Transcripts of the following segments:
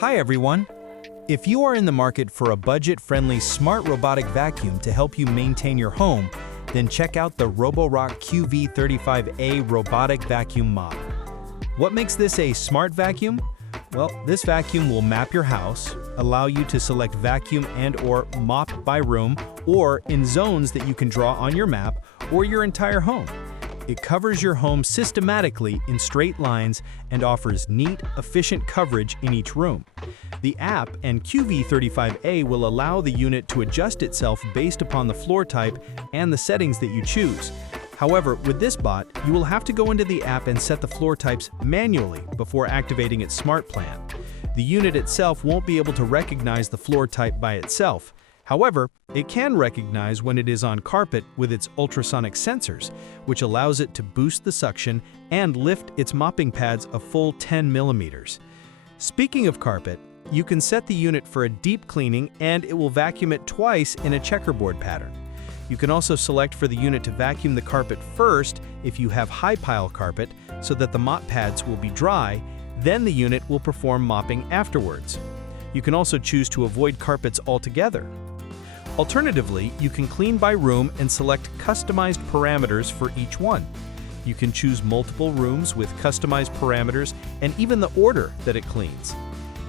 Hi everyone! If you are in the market for a budget-friendly smart robotic vacuum to help you maintain your home, then check out the Roborock QV35A robotic vacuum mop. What makes this a smart vacuum? Well, this vacuum will map your house, allow you to select vacuum and/or mop by room or in zones that you can draw on your map or your entire home. It covers your home systematically in straight lines and offers neat, efficient coverage in each room. The app and QV35A will allow the unit to adjust itself based upon the floor type and the settings that you choose. However, with this bot, you will have to go into the app and set the floor types manually before activating its smart plan. The unit itself won't be able to recognize the floor type by itself. However, it can recognize when it is on carpet with its ultrasonic sensors, which allows it to boost the suction and lift its mopping pads a full 10 millimeters. Speaking of carpet, you can set the unit for a deep cleaning and it will vacuum it twice in a checkerboard pattern. You can also select for the unit to vacuum the carpet first if you have high pile carpet so that the mop pads will be dry, then the unit will perform mopping afterwards. You can also choose to avoid carpets altogether. Alternatively, you can clean by room and select customized parameters for each one. You can choose multiple rooms with customized parameters and even the order that it cleans.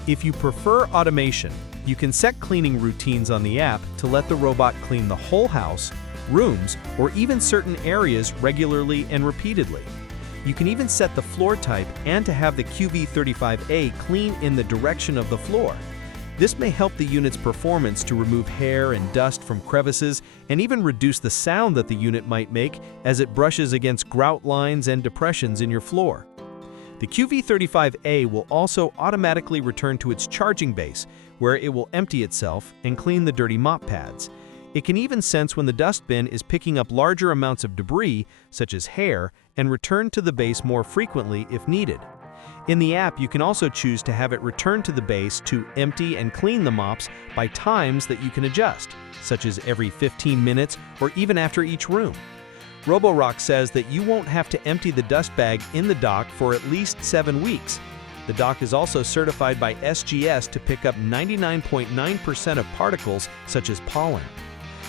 If you prefer automation, you can set cleaning routines on the app to let the robot clean the whole house, rooms, or even certain areas regularly and repeatedly. You can even set the floor type and to have the QV35A clean in the direction of the floor. This may help the unit's performance to remove hair and dust from crevices and even reduce the sound that the unit might make as it brushes against grout lines and depressions in your floor. The QV35A will also automatically return to its charging base, where it will empty itself and clean the dirty mop pads. It can even sense when the dustbin is picking up larger amounts of debris, such as hair, and return to the base more frequently if needed. In the app, you can also choose to have it return to the base to empty and clean the mops by times that you can adjust, such as every 15 minutes or even after each room. Roborock says that you won't have to empty the dust bag in the dock for at least 7 weeks. The dock is also certified by SGS to pick up 99.9% of particles such as pollen.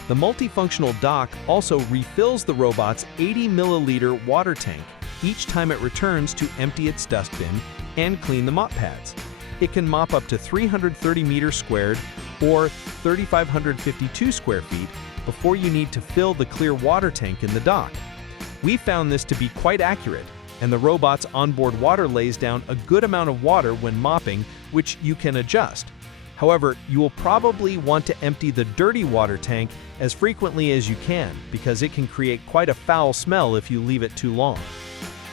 The multifunctional dock also refills the robot's 80 milliliter water tank each time it returns to empty its dustbin and clean the mop pads. It can mop up to 330 meters squared or 3,552 square feet before you need to fill the clear water tank in the dock. We found this to be quite accurate, and the robot's onboard water lays down a good amount of water when mopping, which you can adjust. However, you will probably want to empty the dirty water tank as frequently as you can because it can create quite a foul smell if you leave it too long.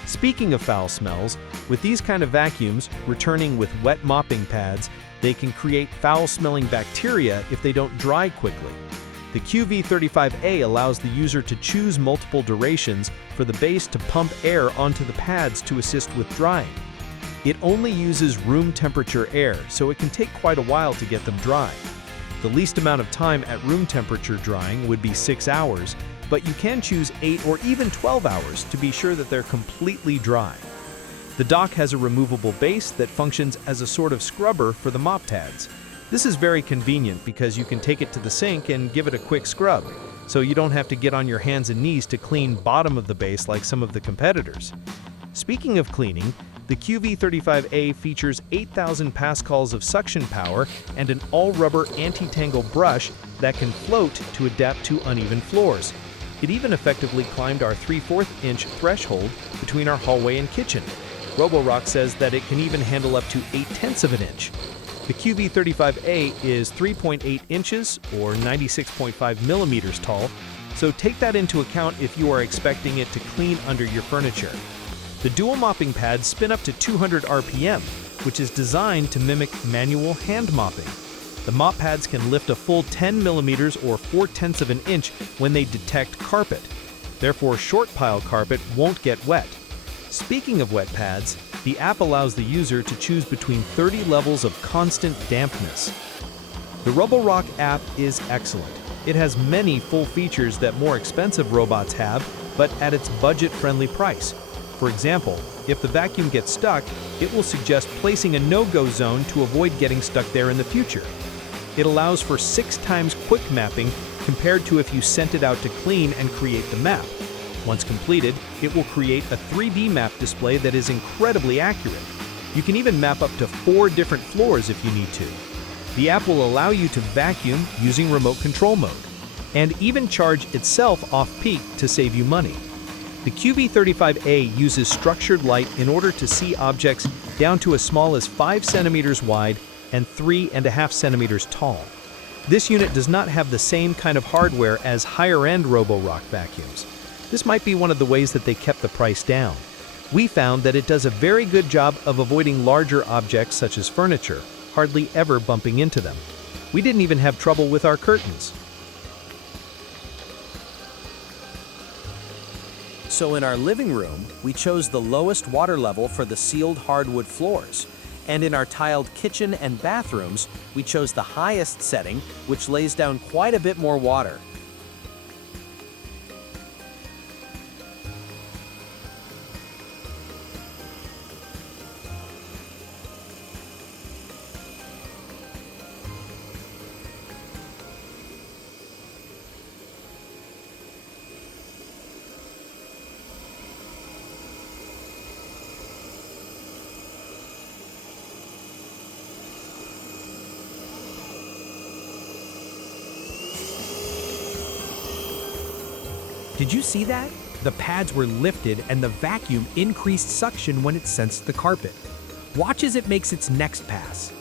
Speaking of foul smells, with these kind of vacuums returning with wet mopping pads, they can create foul-smelling bacteria if they don't dry quickly. The QV35A allows the user to choose multiple durations for the base to pump air onto the pads to assist with drying. It only uses room temperature air, so it can take quite a while to get them dry. The least amount of time at room temperature drying would be 6 hours, but you can choose 8 or even 12 hours to be sure that they're completely dry. The dock has a removable base that functions as a sort of scrubber for the mop pads. This is very convenient because you can take it to the sink and give it a quick scrub, so you don't have to get on your hands and knees to clean bottom of the base like some of the competitors. Speaking of cleaning, the QV35A features 8,000 pascals of suction power and an all-rubber anti-tangle brush that can float to adapt to uneven floors. It even effectively climbed our 3/4 inch threshold between our hallway and kitchen. Roborock says that it can even handle up to 0.8 of an inch. The QV35A is 3.8 inches or 96.5 millimeters tall, so take that into account if you are expecting it to clean under your furniture. The dual mopping pads spin up to 200 RPM, which is designed to mimic manual hand mopping. The mop pads can lift a full 10 millimeters or 0.4 of an inch when they detect carpet. Therefore, short pile carpet won't get wet. Speaking of wet pads, the app allows the user to choose between 30 levels of constant dampness. The Roborock app is excellent. It has many full features that more expensive robots have, but at its budget-friendly price. For example, if the vacuum gets stuck, it will suggest placing a no-go zone to avoid getting stuck there in the future. It allows for 6 times quick mapping compared to if you sent it out to clean and create the map. Once completed, it will create a 3D map display that is incredibly accurate. You can even map up to 4 different floors if you need to. The app will allow you to vacuum using remote control mode, and even charge itself off-peak to save you money. The QV35A uses structured light in order to see objects down to as small as 5 centimeters wide and 3.5 centimeters tall. This unit does not have the same kind of hardware as higher-end Roborock vacuums. This might be one of the ways that they kept the price down. We found that it does a very good job of avoiding larger objects such as furniture, hardly ever bumping into them. We didn't even have trouble with our curtains. So in our living room, we chose the lowest water level for the sealed hardwood floors. And in our tiled kitchen and bathrooms, we chose the highest setting, which lays down quite a bit more water. Did you see that? The pads were lifted and the vacuum increased suction when it sensed the carpet. Watch as it makes its next pass.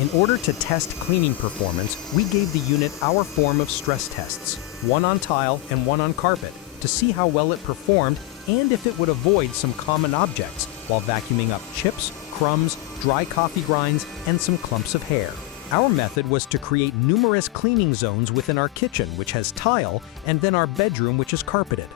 In order to test cleaning performance, we gave the unit our form of stress tests, one on tile and one on carpet, to see how well it performed and if it would avoid some common objects while vacuuming up chips, crumbs, dry coffee grinds, and some clumps of hair. Our method was to create numerous cleaning zones within our kitchen, which has tile, and then our bedroom, which is carpeted.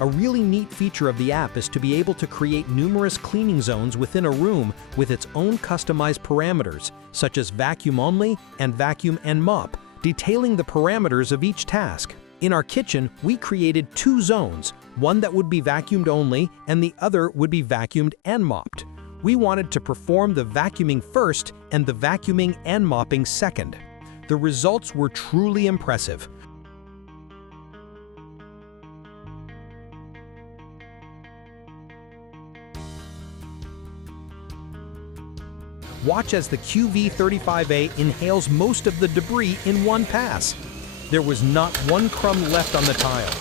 A really neat feature of the app is to be able to create numerous cleaning zones within a room with its own customized parameters, such as vacuum only and vacuum and mop, detailing the parameters of each task. In our kitchen, we created 2 zones, one that would be vacuumed only and the other would be vacuumed and mopped. We wanted to perform the vacuuming first and the vacuuming and mopping second. The results were truly impressive. Watch as the QV35A inhales most of the debris in one pass. There was not one crumb left on the tile.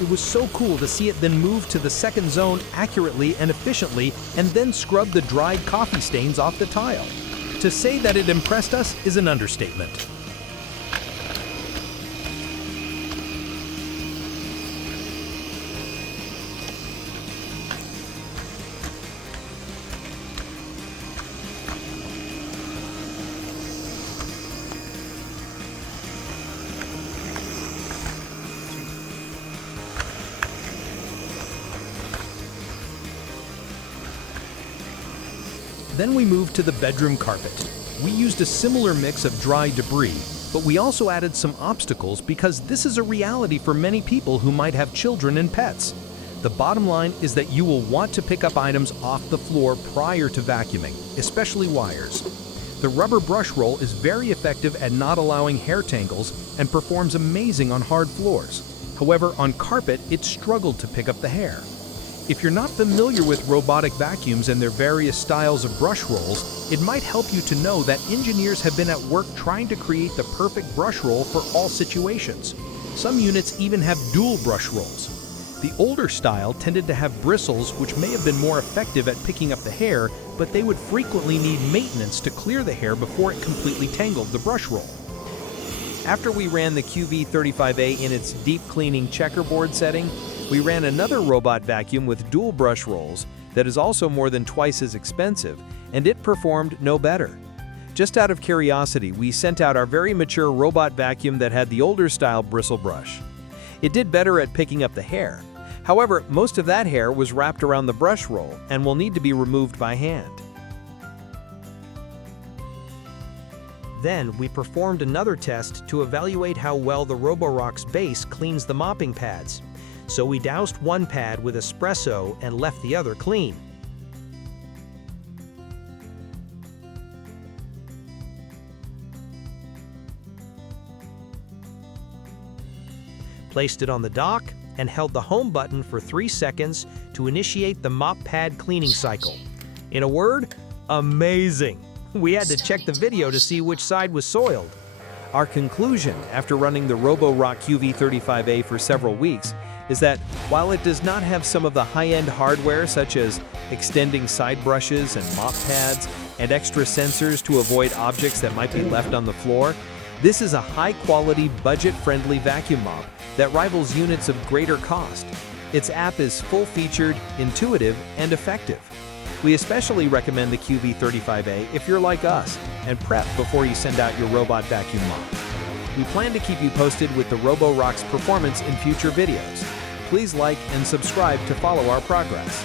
It was so cool to see it then move to the second zone accurately and efficiently and then scrub the dried coffee stains off the tile. To say that it impressed us is an understatement. Then we moved to the bedroom carpet. We used a similar mix of dry debris, but we also added some obstacles because this is a reality for many people who might have children and pets. The bottom line is that you will want to pick up items off the floor prior to vacuuming, especially wires. The rubber brush roll is very effective at not allowing hair tangles and performs amazing on hard floors. However, on carpet, it struggled to pick up the hair. If you're not familiar with robotic vacuums and their various styles of brush rolls, it might help you to know that engineers have been at work trying to create the perfect brush roll for all situations. Some units even have dual brush rolls. The older style tended to have bristles, which may have been more effective at picking up the hair, but they would frequently need maintenance to clear the hair before it completely tangled the brush roll. After we ran the QV35A in its deep cleaning checkerboard setting, we ran another robot vacuum with dual brush rolls that is also more than twice as expensive, and it performed no better. Just out of curiosity, we sent out our very mature robot vacuum that had the older style bristle brush. It did better at picking up the hair. However, most of that hair was wrapped around the brush roll and will need to be removed by hand. Then, we performed another test to evaluate how well the Roborock's base cleans the mopping pads. So we doused one pad with espresso and left the other clean. Placed it on the dock and held the home button for 3 seconds to initiate the mop pad cleaning cycle. In a word, amazing! We had to check the video to see which side was soiled. Our conclusion after running the Roborock QV35A for several weeks is that while it does not have some of the high-end hardware such as extending side brushes and mop pads and extra sensors to avoid objects that might be left on the floor, this is a high-quality, budget-friendly vacuum mop that rivals units of greater cost. Its app is full-featured, intuitive, and effective. We especially recommend the QV35A if you're like us and prep before you send out your robot vacuum mop. We plan to keep you posted with the Roborock's performance in future videos. Please like and subscribe to follow our progress.